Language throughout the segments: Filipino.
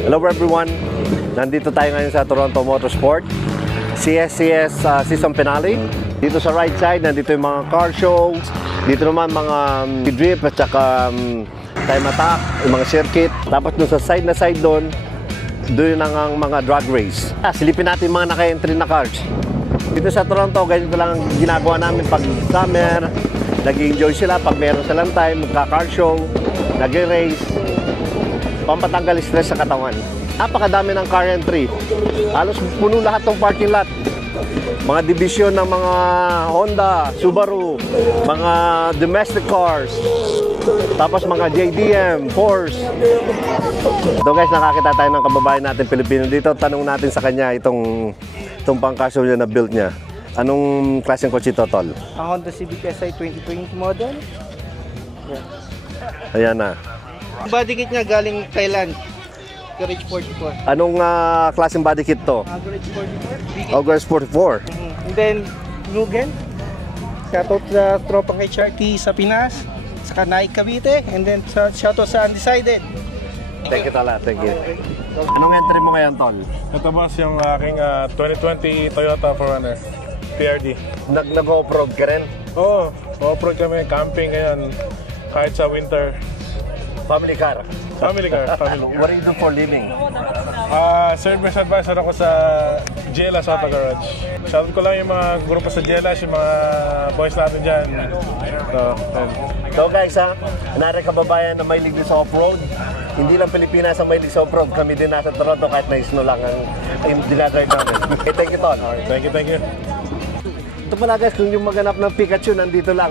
Hello everyone, nandito tayo ngayon sa Toronto Motorsport CSCS season finale. Dito sa right side, nandito yung mga car shows. Dito naman mga drift at saka time attack, yung mga circuit. Tapos dun sa side na side doon ang mga drag race. Silipin natin mga naka-entry na cars. Dito sa Toronto, ganito lang ang ginagawa namin pag summer. Nag-enjoy sila pag meron silang time, magka-car show, nag-race. Pampatanggal stress sa katawan. Napakadami ng car entry. Halos puno lahat ng parking lot. Mga division ng mga Honda, Subaru, mga domestic cars. Tapos mga JDM, Porsche. So guys, nakakita tayo ng kababayan natin Pilipino dito. Tanong natin sa kanya itong pangkaso niya na build niya. Anong klaseng kotse ito, Tol? Ang Honda Civic SI 2020 model. Ayan na. Ang body kit niya galing Thailand. Garage 44. Anong klaseng body kit to? Garage 44. Garage 44. And then, Lugen. Shoutout sa tropang HRT sa Pinas. Sa Naik Cavite. And then, shoutout sa Undecided. Thank you, Tala. Thank you. Anong entry mo ngayon, Tol? Ito boss yung aking 2020 Toyota 4Runner PRD. Nag-off-road ka rin? Oo, off-road kami, camping ngayon, kahit sa winter. Family car? Family car, family car. What do you do for living? Service advisor ako sa GLS Auto Garage. Shoutout ko lang yung mga grupo sa GLS, yung mga boys natin dyan. So guys, nari kababayan na may ligtas sa off-road. Hindi lang Pilipinas ang may ligtas sa off-road. Kami din nasa Toronto kahit na snow lang ang dinadrive namin. Okay, thank you, Ton. Thank you, thank you. Ito pala guys, kung yung maganap ng Pikachu, nandito lang.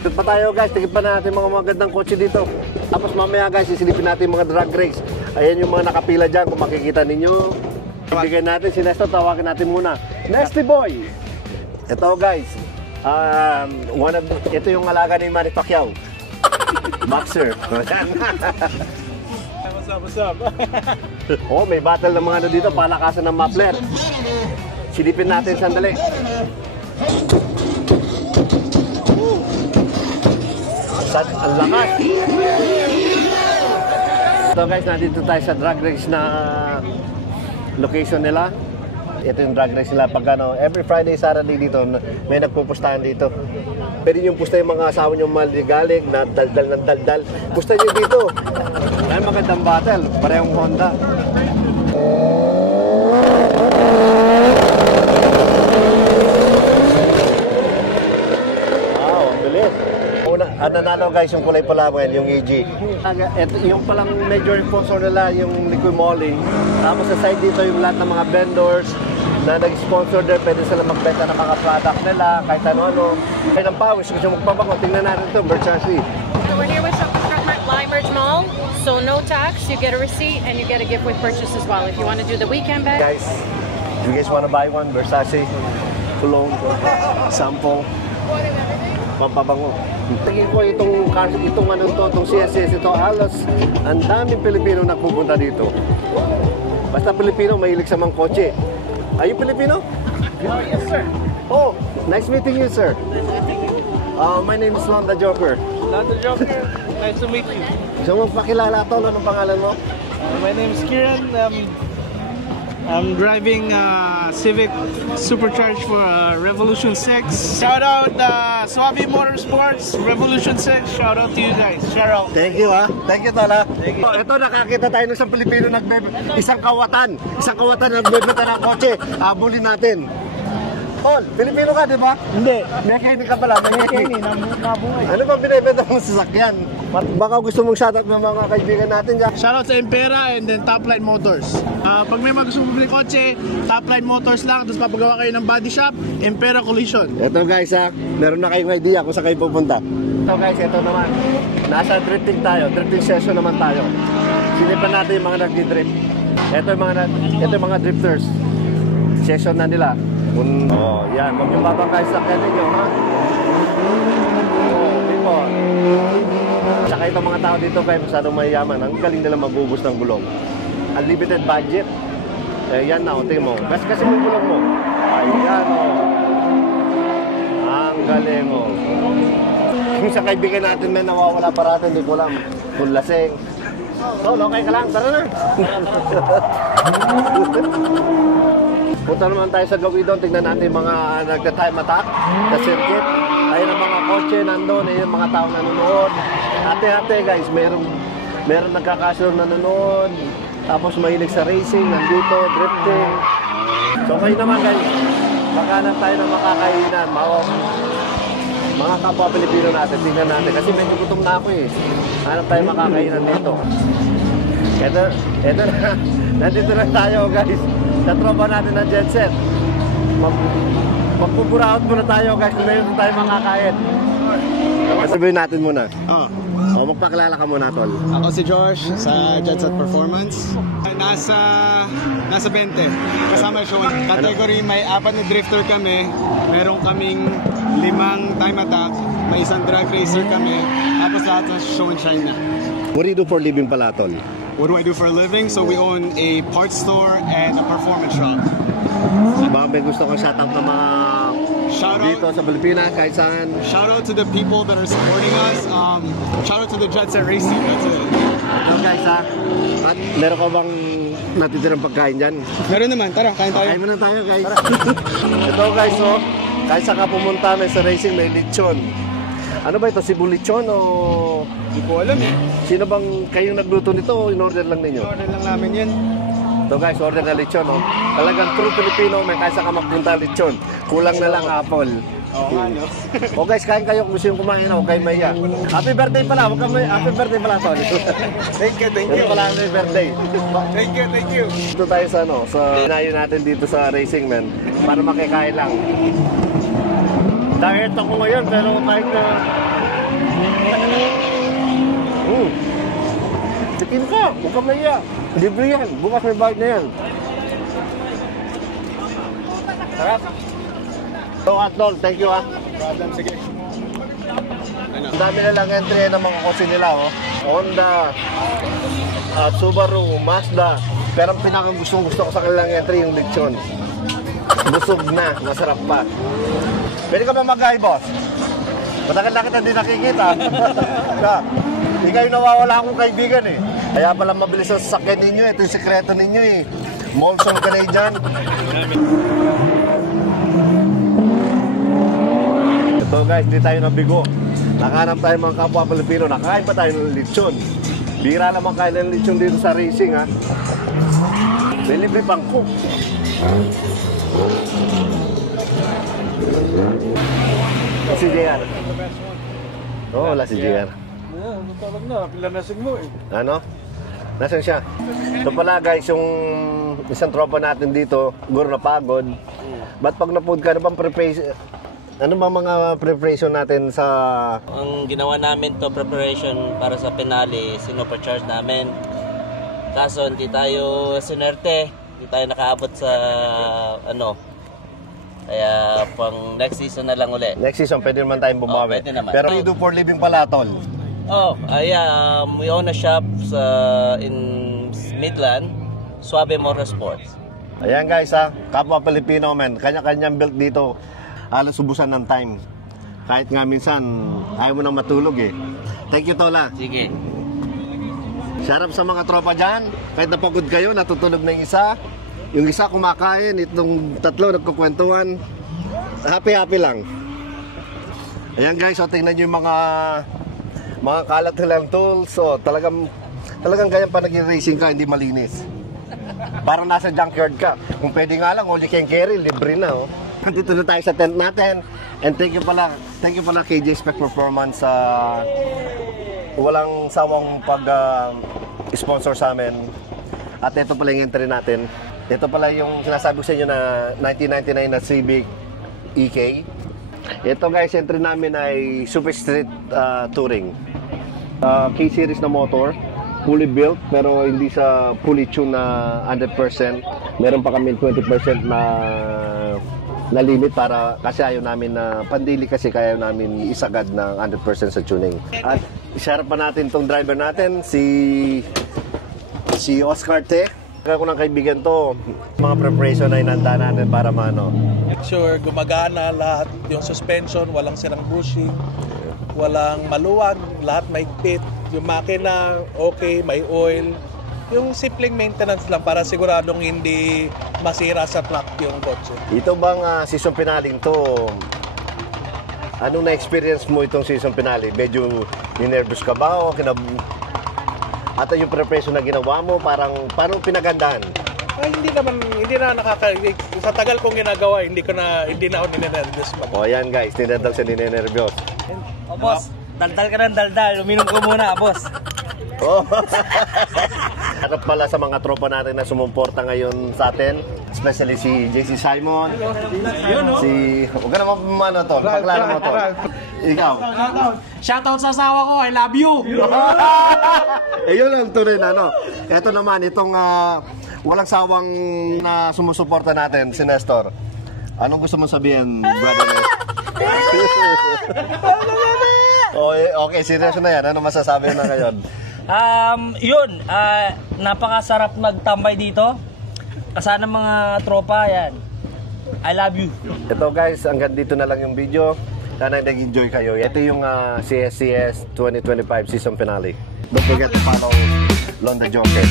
Ito pa tayo guys, tigit pa natin mga magandang kotse dito. Tapos mamaya guys, isilipin natin mga drag race. Ayan yung mga nakapila dyan, kung makikita ninyo. Ibigay natin si Nestor, tawagin natin muna. Nesty Boy! Ito guys, ito yung alaga ni Manny Pacquiao. Boxer. What's up, what's up? May battle ng mga dito, palakasan ng muffler. Silipin natin sandali. Ang lakas. So guys, nandito tayo sa drag race na location nila. Ito yung drag race nila pag every Friday, Saturday dito may nagpupustahan dito. Pero yung pusta yung mga asawa nyo maligalig na daldal ng daldal. Pusta nyo dito. Ay magandang battle, parehong Honda. Nanalo guys yung kulay pula mo yung EG. Ito yung palang major sponsor nila yung Liquid Moly. Tapos sa side dito yung lahat ng mga vendors na nag-sponsor din, pwede sila magbenta ng mga product nila, kahit ano-ano. Kaya ng pawis, gusto magpabango, tingnan natin ito, Versace. So we're here with Shopping Cart Limeridge Mall, so no tax, you get a receipt and you get a gift with purchase as well. If you want to do the weekend bag. Guys, do you guys want to buy one? Versace, Cologne, sample, pampabango. Tingin ko itong CSS, ito halos ang daming Pilipino na pupunta dito. Basta Pilipino, mahilig sa mga kotse. Are you Filipino? Oh, yes, sir. Oh, nice meeting you, sir. My name is Lon the Joker. Lon the Joker, nice to meet you. So, magpakilala ito, anong pangalan mo? My name is Kieran. I'm driving Civic Supercharged for Revolution 6. Shout out Suave Motorsports, Revolution 6. Shout out to you guys. Shout out. Thank you, ha. Thank you, Tala. Ito, nakakita tayo ng isang Pilipino isang kawatan nagbebenta ng kotse. Habulin natin. Tol, Pilipino ka, di ba? Hindi. Mechanic ka pala. Kenny, nabuhay. Ano ba binibenta mong sasakyan? Baka gusto mong shoutout ng mga kaibigan natin dyan. Shoutout sa Impera and then Topline Motors. Pag may mga gusto mong bumili kotse, Topline Motors lang. Tapos papagawa kayo ng body shop, Impera Collision. Ito guys ha, meron na kayong idea kung saan kayo pupunta. Ito guys, ito naman. Nasa drifting tayo, drifting session naman tayo. Sinipan natin yung mga nagdi-drift. Ito yung mga drifters. Session na nila. Yan. Huwag yung babangkay sa sakyan ninyo, ha? People. Tsaka itong mga tao dito kayo masyadong mayayaman. Ang galing nila mag-ubos ng gulong. Unlimited budget. Yan na, tingin mo. Kasi mo yung gulong mo. Ayan, Ang galing, Yung sa kaibigan natin may nawawala parati, hindi ko alam. Kung lasing, Tol, okay ka lang? Tara na. Punta naman tayo sa gawin doon. Tingnan natin yung mga nagta-time attack na circuit. Ayun ang mga kotse nandun. Ayun yung mga tao nanonood. Ate-ate guys, meron nagkakasunod nanonood. Tapos mahilig sa racing, nandito, drifting. So kayo naman guys, makahanap tayo ng makakainan. Mga kapwa Pilipino natin, tingnan natin. Kasi medyo gutom na ako eh. Hanap tayo makakainan dito. Ito na. Nandito na tayo guys. Sa tropa natin ng Jet Set. Magpupuraot muna tayo guys. Kung na tayo makakain. Sabihin natin muna. O, magpakilala ka muna, Tol. Ako si Josh sa Jet Set Performance. Nasa 20. Kasama yung show. Category, may 4 na drifter kami. Meron kaming 5 time attack. May isang drag racer kami. Tapos lahat sa show and shine na. What do you do for living pala, Tol? What do I do for a living? So we own a parts store and a performance shop. Baka may gusto kong shoutout na mga Shout dito out, sa Pilipinas, kahit saan. shout out to the people that are supporting us. Shout out to the Jet Set Racing. That's it. Hello guys ha. At meron ka bang natitirang pagkain dyan? Meron naman. Tara, kain tayo. Kain muna tayo guys. Ito guys oh. Kahit saan ka pumunta may sa racing may lechon. Ano ba ito? Cebu lechon o... Hindi ko alam eh. Sino bang kayong nagluto nito o in-order lang ninyo? Order lang namin yan. Ito guys, order na lechon oh. Talagang true Filipino, may kahit saan ka magpunta lechon. Kulang na lang apple. Oo nga no. O guys, kain kayo kung gusto yung kumain o kay Maya. Happy birthday pala, huwag ka may happy birthday pala Tol. Thank you. Ito pala happy birthday. Thank you. Dito tayo sa ano, sa inayo natin dito sa Racing Man para makikain lang. Diet ako ngayon pero kahit na tikim ka, huwag ka maya. Libre yan, bukas may bayad na yan. Sarap. So Tol, thank you ha. Problem, sige. Ano? Ang dami na lang entry ng mga kotse nila oh. Honda, Subaru, Mazda. Pero ang pinakagustong gusto ko sa kanilang entry yung lechon. Busog na, masarap pa. Pwede ka ba mag-hi, boss? Matagal na kita hindi nakikita. Hindi kayo nawawala akong kaibigan eh. Kaya pala mabilis ang sasakyan ninyo, ito yung sekreto ninyo eh. Molson Canadian. Ito guys, hindi tayo nabigo. Nakahanap tayo mga kapwa Pilipino, nakain pa tayo ng lechon. Bira naman kain ng lechon dito sa racing ha. May libre pang cook. Si JR. Oo, wala si JR. Tawag na, pilanasig mo eh. Ano? Nasaan siya? So pala guys, yung isang tropa natin dito, siguro napagod. Ba't pag napod ka, ano ba mga preparation natin sa... Ang ginawa namin to preparation para sa penalty, sinupercharge namin. Kaso hindi tayo sinerte, hindi tayo nakaabot sa ano. Kaya pang next season na lang uli. Next season, pwede naman tayong bumawi. Pwede naman. Pero you do for living pala, Tol. We own a shop in Midland, Suave Motorsports. Ayan guys ha, kapwa Pilipino men, kanya-kanyang built dito. Halos ubusan ng time. Kahit nga minsan, ayaw mo nang matulog eh. Thank you, Tola. Sige. Sarap sa mga tropa dyan. Kahit napagod kayo, natutulog na yung isa. Yung isa kumakain, itong tatlo nagkukwentuhan. Happy-happy lang. Ayan guys, so tingnan nyo yung mga kalat nilang tools. So talagang ganyan pa naging racing ka, hindi malinis. Parang nasa junkyard ka. Kung pwede nga lang, all you can carry, libre na oh. Dito na tayo sa tent natin. And thank you pala KJ Spec Performance sa walang sawang pag-sponsor sa amin. At ito pala yung entry natin. Ito pala yung sinasabi ko sa inyo na 1999 na Civic EK. Ito guys, entry namin ay Super Street Touring. K-series na motor. Fully built pero hindi sa fully tuned na 100%. Meron pa kami 20% na limit para kasi ayaw namin na pandili kasi kaya namin isagad ng 100% sa tuning. At i-share pa natin tong driver natin si Oscar Te. Kaya ko ng kaibigan to, mga preparation ay nanda natin para maano. Sure, gumagana lahat yung suspension, walang sirang bushing, walang maluwag, lahat mahigpit. Yung makina, okay, may oil. Yung simpleng maintenance lang para siguradong hindi masira sa track yung kotse. Ito bang season finale to? Anong na-experience mo itong season finale? Medyo ninervous ka ba o at yung preparation na ginawa mo, parang pinagandahan? Ay, hindi na sa tagal kong ginagawa, hindi na ako ninenervous. O yan guys, hindi daw siya ninenervyos. O boss, daldal ka ng daldal. Uminom ko muna, boss. Oh. Harap pala sa mga tropa natin na sumuporta ngayon sa atin, especially si JC Simon, huwag ka naman to, paklaro mo to. Ikaw. Shoutout sa asawa ko, I love you! Yun ang tunay na, no? Ito naman, itong walang sawang na sumusuporta natin, si Nestor. Anong gusto mong sabihin, brother? Okay, seryoso na yan. Ano masasabi na ngayon? Napakasarap magtambay dito. Kasama mga tropa, yan. I love you. Ito guys, hanggang dito na lang yung video. Sana nag-enjoy kayo. Ito yung CSCS 2025 season finale. Don't forget to follow Londa Joker.